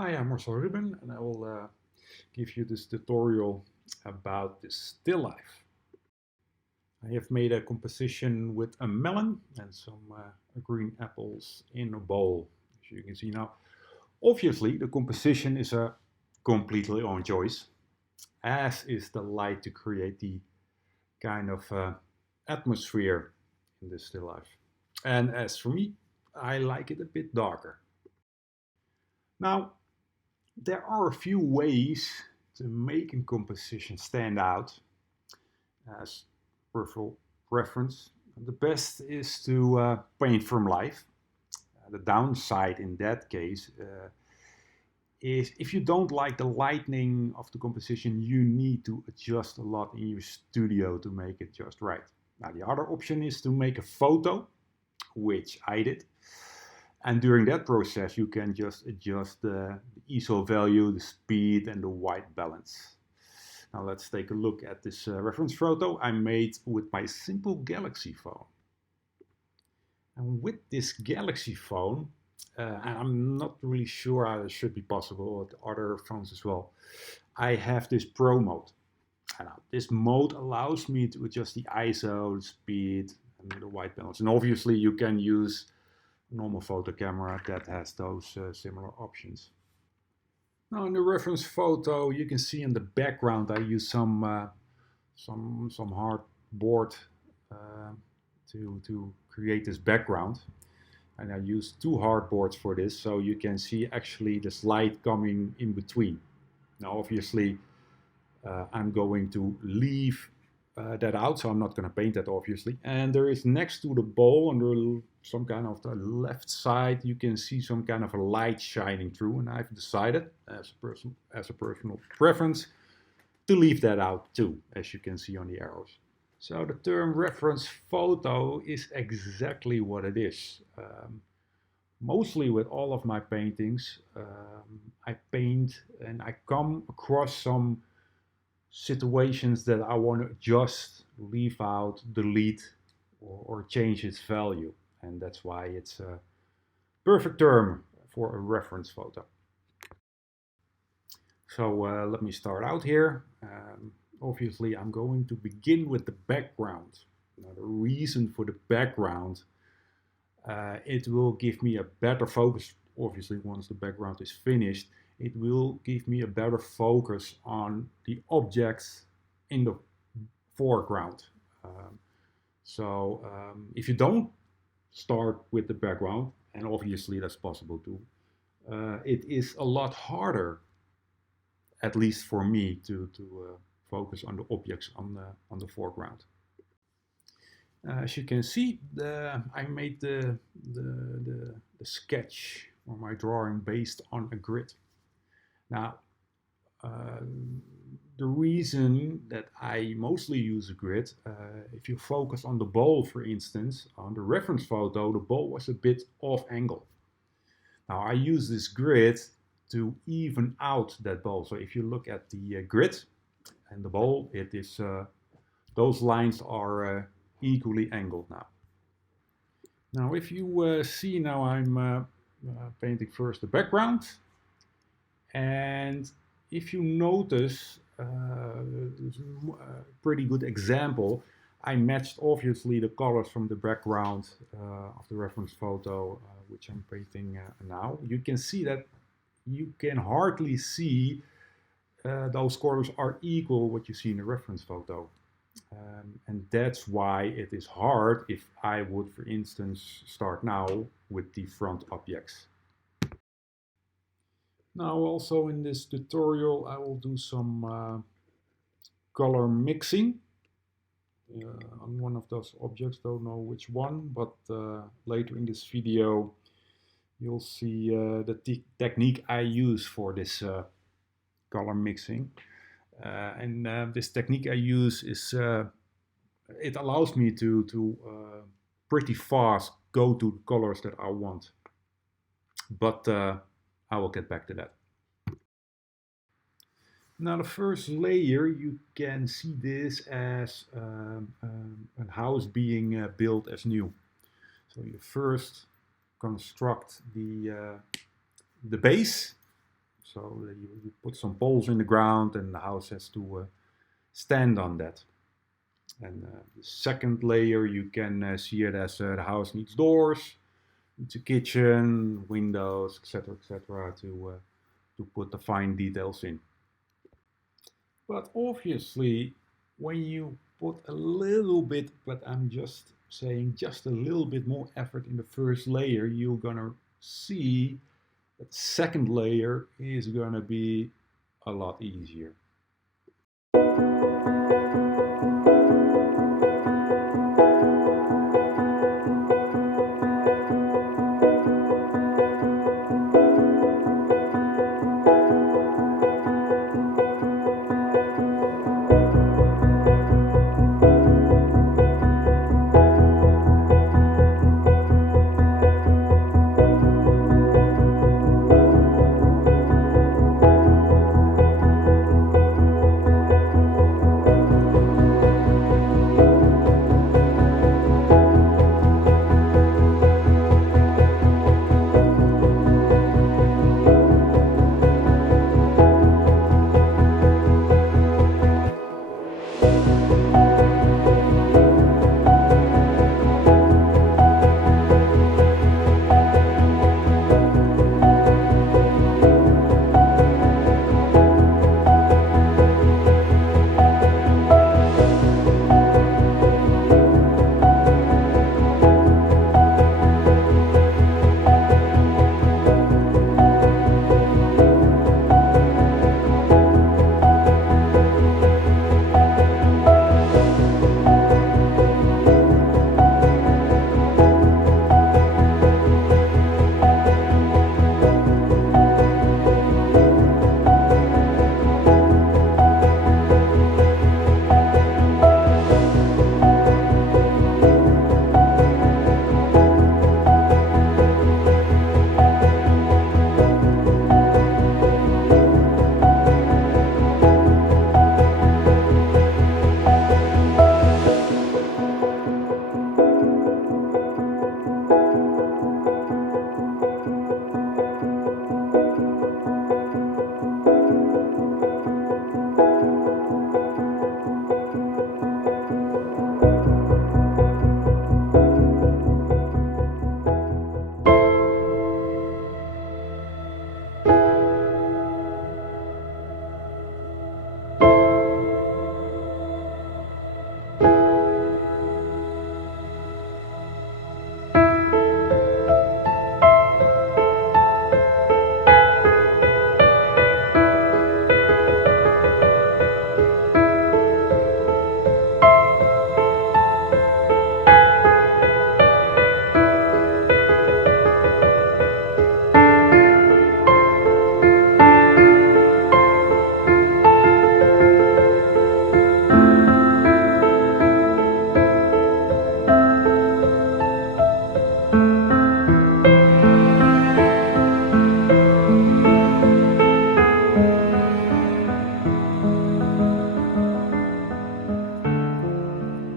Hi, I'm Marcel Ruben, and I will give you this tutorial about this still life. I have made a composition with a melon and some green apples in a bowl, as you can see now. Obviously, the composition is a completely own choice, as is the light to create the kind of atmosphere in this still life. And as for me, I like it a bit darker. Now, there are a few ways to make a composition stand out as peripheral reference. The best is to paint from life. The downside in that case is if you don't like the lighting of the composition, you need to adjust a lot in your studio to make it just right. Now, the other option is to make a photo, which I did. And during that process, you can just adjust the ISO value, the speed, and the white balance. Now let's take a look at this reference photo I made with my simple Galaxy phone. And with this Galaxy phone, and I'm not really sure how it should be possible with other phones as well, I have this Pro mode. And this mode allows me to adjust the ISO, the speed, and the white balance. And obviously you can use a normal photo camera that has those similar options. Now in the reference photo, you can see in the background I use some hard board to create this background, and I use two hardboards for this, so you can see actually this light coming in between. Now obviously I'm going to leave that out, so I'm not going to paint that obviously. And there is next to the bowl on some kind of the left side, you can see some kind of a light shining through, and I've decided as a personal preference to leave that out too, as you can see on the arrows. So the term reference photo is exactly what it is. Mostly with all of my paintings, I paint and I come across some situations that I want to just leave out, delete, or change its value. And that's why it's a perfect term for a reference photo. So let me start out here. Obviously, I'm going to begin with the background. Now, the reason for the background, it will give me a better focus. Obviously, once the background is finished, it will give me a better focus on the objects in the foreground. If you don't start with the background, and obviously that's possible too, it is a lot harder, at least for me, to focus on the objects on the foreground. As you can see, I made the sketch or my drawing based on a grid. Now, the reason that I mostly use a grid, if you focus on the bowl, for instance, on the reference photo, the bowl was a bit off angle. Now, I use this grid to even out that bowl. So if you look at the grid and the bowl, it is those lines are equally angled now. Now, if you see now, I'm painting first the background, and if you notice, a pretty good example, I matched obviously the colors from the background of the reference photo, which I'm painting now. You can see that you can hardly see those colors are equal what you see in the reference photo. And that's why it is hard if I would, for instance, start now with the front objects. Now also in this tutorial I will do some color mixing on one of those objects, don't know which one, but later in this video you'll see the technique I use for this color mixing. This technique I use is, it allows me to pretty fast go to the colors that I want. But I will get back to that. Now the first layer, you can see this as a house being built as new. So you first construct the base, So you put some poles in the ground and the house has to stand on that. And the second layer, you can see it as the house needs doors, needs a kitchen, windows, etc., to put the fine details in. But obviously, when you put a little bit, but I'm just saying just a little bit more effort in the first layer, you're gonna see that the second layer is gonna be a lot easier.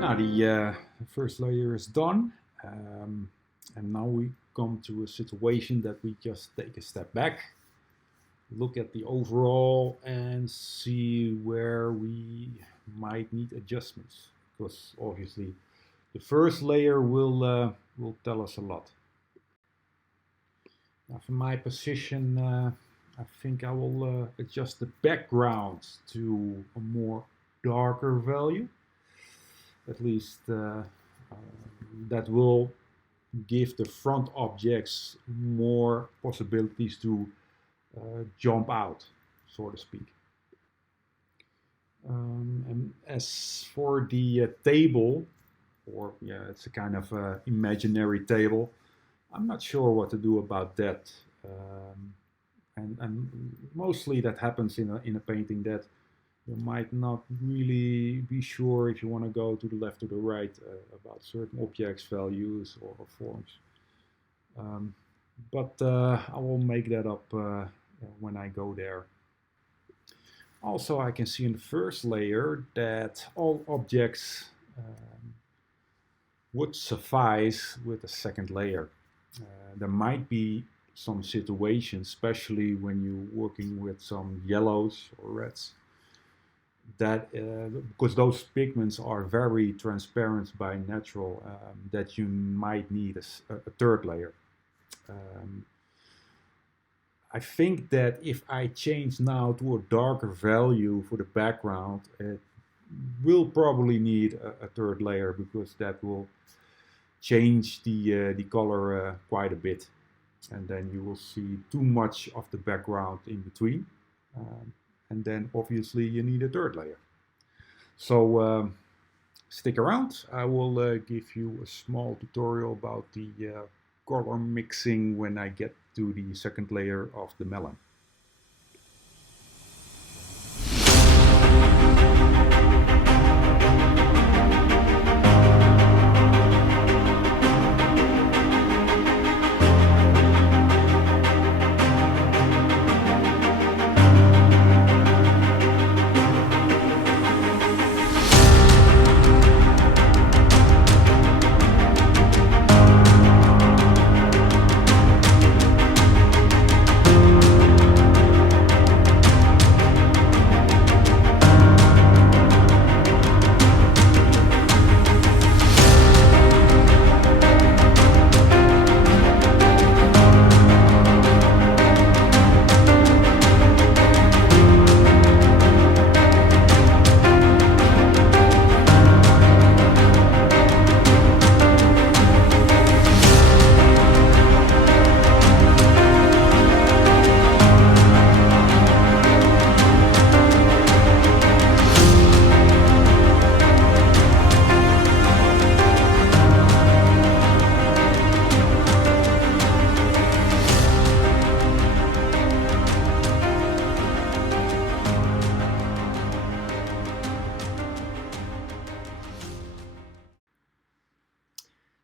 Now the first layer is done, and now we come to a situation that we just take a step back, look at the overall, and see where we might need adjustments. Because obviously, the first layer will tell us a lot. Now, from my position, I think I will adjust the background to a more darker value. At least that will give the front objects more possibilities to jump out, so to speak. And as for the table, or yeah, it's a kind of imaginary table, I'm not sure what to do about that. And mostly that happens in a painting that you might not really be sure if you want to go to the left or the right about certain objects, values, or forms. But I will make that up when I go there. Also, I can see in the first layer that all objects would suffice with a second layer. There might be some situations, especially when you're working with some yellows or reds, that because those pigments are very transparent by natural, that you might need a third layer. Um, I think that if I change now to a darker value for the background, it will probably need a third layer, because that will change the color quite a bit, and then you will see too much of the background in between, and then obviously you need a third layer. So stick around. I will give you a small tutorial about the color mixing when I get to the second layer of the melon.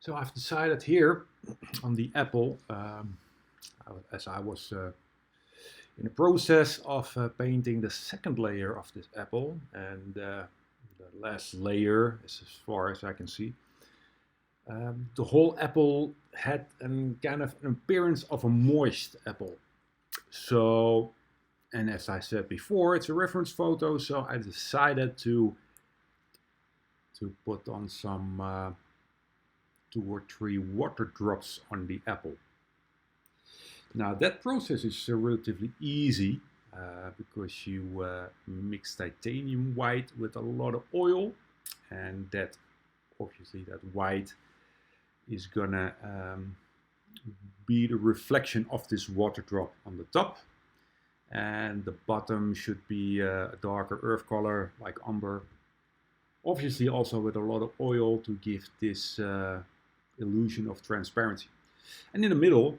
So I've decided here on the apple, as I was in the process of painting the second layer of this apple, and the last layer, as far as I can see, the whole apple had an kind of an appearance of a moist apple. So, and as I said before, it's a reference photo, so I decided to put on some 2 or 3 water drops on the apple. Now that process is relatively easy because you mix titanium white with a lot of oil, and that obviously that white is gonna be the reflection of this water drop on the top, and the bottom should be a darker earth color like umber, obviously also with a lot of oil to give this illusion of transparency. And in the middle,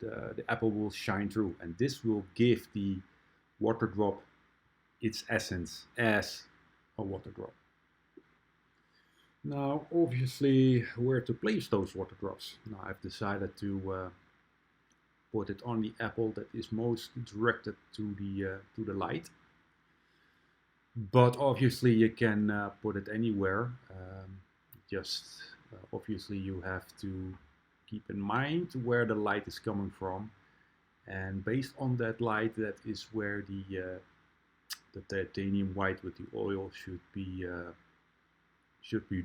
the apple will shine through, and this will give the water drop its essence as a water drop. Now, obviously, where to place those water drops? Now, I've decided to put it on the apple that is most directed to the light. But obviously, you can put it anywhere. Obviously, you have to keep in mind where the light is coming from, and based on that light, that is where the titanium white with the oil should be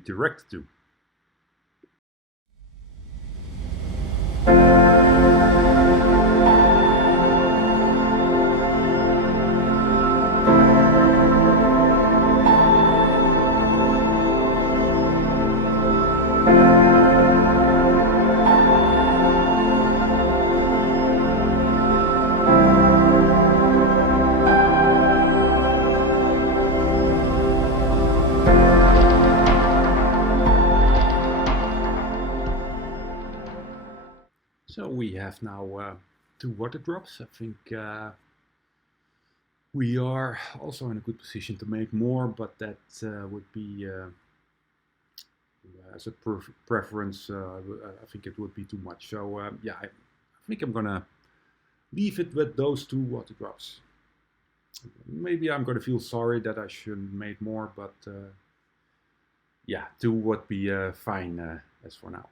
directed to. So we have now 2 water drops. I think we are also in a good position to make more, but that would be, as a preference, I think it would be too much. So yeah, I think I'm gonna leave it with those 2 water drops. Maybe I'm gonna feel sorry that I shouldn't make more, but yeah, 2 would be fine as for now.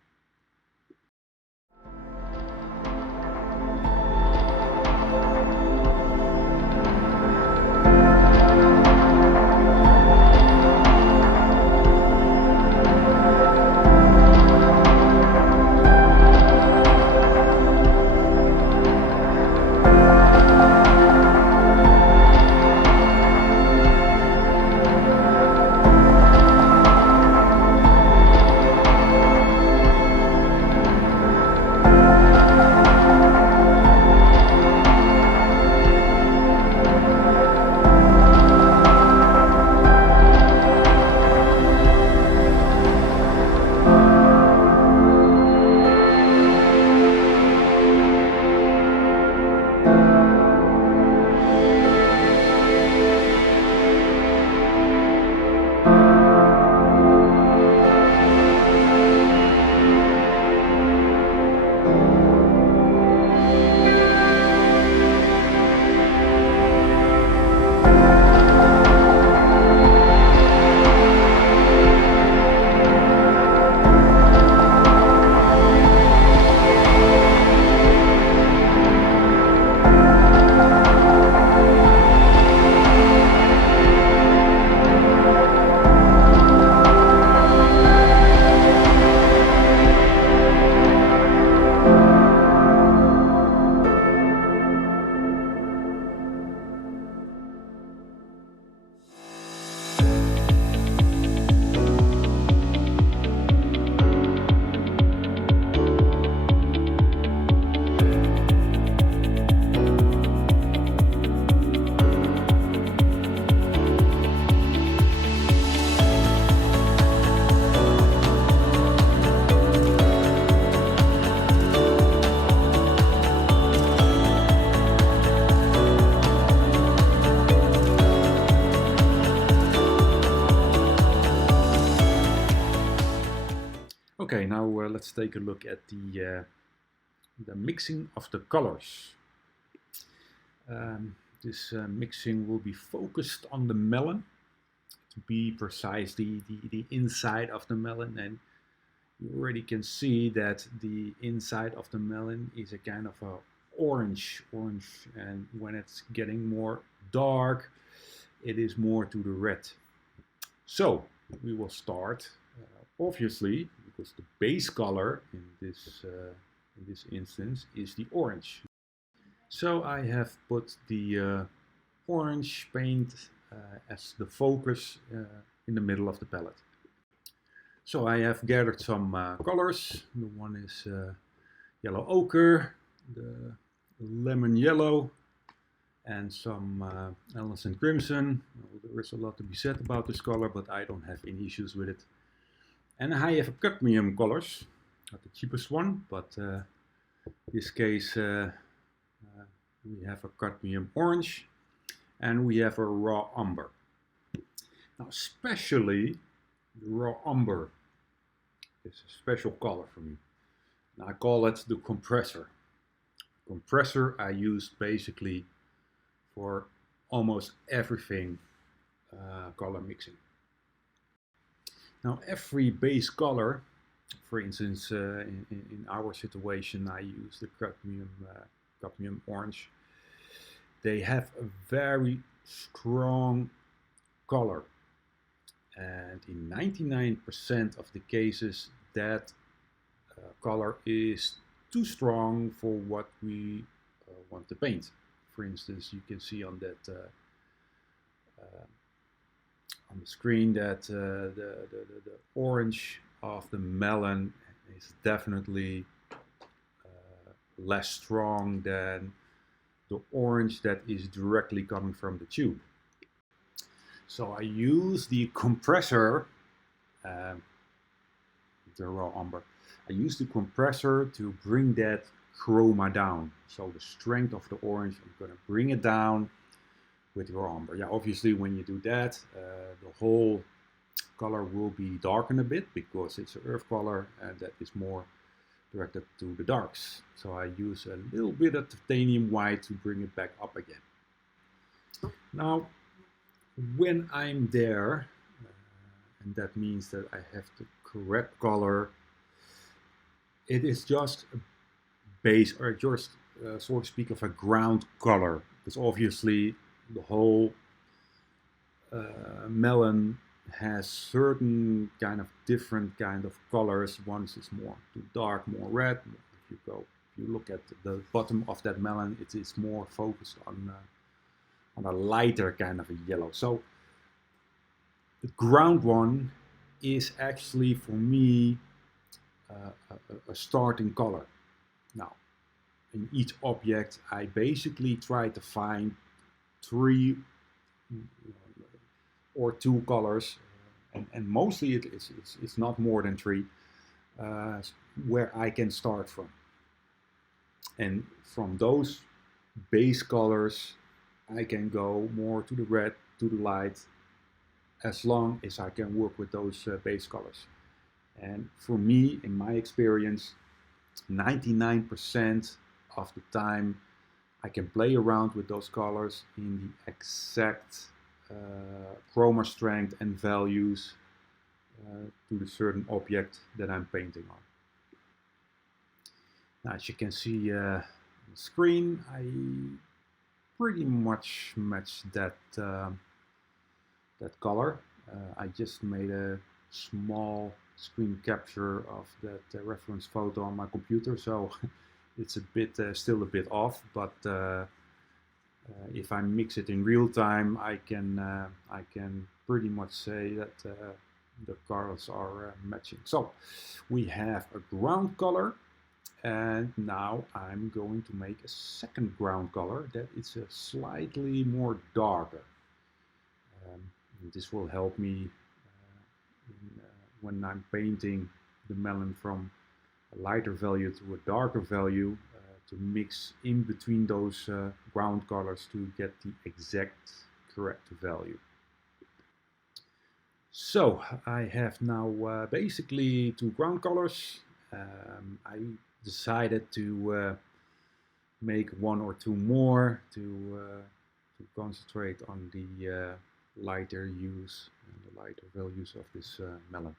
let's take a look at the mixing of the colors. This mixing will be focused on the melon, to be precise, the inside of the melon, and you already can see that the inside of the melon is a kind of a orange, and when it's getting more dark, it is more to the red. So we will start, obviously, because the base color in this instance is the orange. So I have put the orange paint as the focus in the middle of the palette. So I have gathered some colors. The one is yellow ochre, the lemon yellow, and some Allicent crimson. Well, there is a lot to be said about this color, but I don't have any issues with it. And I have a cadmium colors, not the cheapest one, but in this case we have a cadmium orange, and we have a raw umber. Now, especially the raw umber is a special color for me. And I call it the compressor. Compressor I use basically for almost everything color mixing. Now, every base color, for instance, in our situation, I use the cadmium orange. They have a very strong color, and in 99% of the cases that color is too strong for what we want to paint. For instance, you can see on that on the screen that the orange of the melon is definitely less strong than the orange that is directly coming from the tube. So I use the compressor, the raw umber. I use the compressor to bring that chroma down. So the strength of the orange, I'm going to bring it down with raw umber. Yeah, obviously when you do that, the whole color will be darkened a bit because it's an earth color and that is more directed to the darks. So I use a little bit of titanium white to bring it back up again. Now, when I'm there, and that means that I have the correct color, it is just a base, or just so to speak, of a ground color, because obviously the whole melon has certain kind of different kind of colors. One is more too dark, more red. If you look at the bottom of that melon, it is more focused on a lighter kind of a yellow. So the ground one is actually for me a starting color. Now, in each object, I basically try to find 3 or 2 colors, and mostly it's not more than 3, where I can start from. And from those base colors, I can go more to the red, to the light, as long as I can work with those base colors. And for me, in my experience, 99% of the time I can play around with those colors in the exact chroma strength and values to the certain object that I'm painting on. Now, as you can see on the screen, I pretty much match that that color. I just made a small screen capture of that reference photo on my computer, so it's a bit still a bit off, but if I mix it in real time, I can pretty much say that the colors are matching. So we have a ground color, and now I'm going to make a second ground color that is a slightly more darker. This will help me when I'm painting the melon from a lighter value to a darker value, to mix in between those ground colors to get the exact correct value. So I have now basically 2 ground colors, I decided to make one or two more to concentrate on the lighter use and the lighter values of this melon.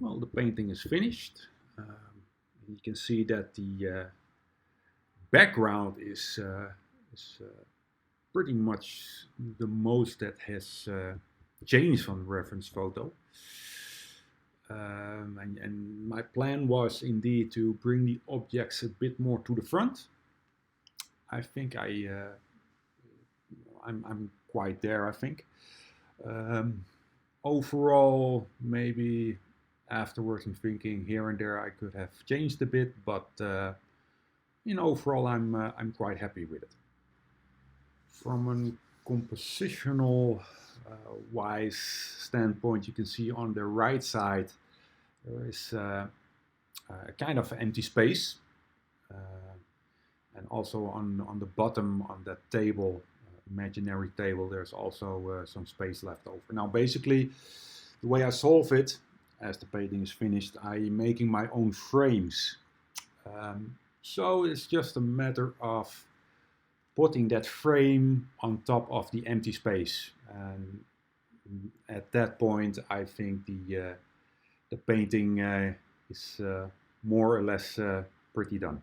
Well, the painting is finished. You can see that the background is pretty much the most that has changed from the reference photo. And my plan was indeed to bring the objects a bit more to the front. I think I'm quite there, I think. Overall, maybe afterwards I'm thinking here and there I could have changed a bit, but overall I'm quite happy with it. From a compositional wise standpoint, you can see on the right side there is a kind of empty space, and also on the bottom on that table, imaginary table, there's also some space left over. Now basically the way I solve it, as the painting is finished, I'm making my own frames. So it's just a matter of putting that frame on top of the empty space, and at that point I think the painting is more or less pretty done.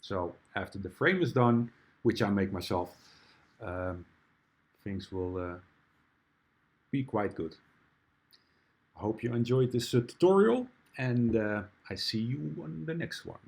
So after the frame is done, which I make myself, things will be quite good. I hope you enjoyed this tutorial, and I see you on the next one.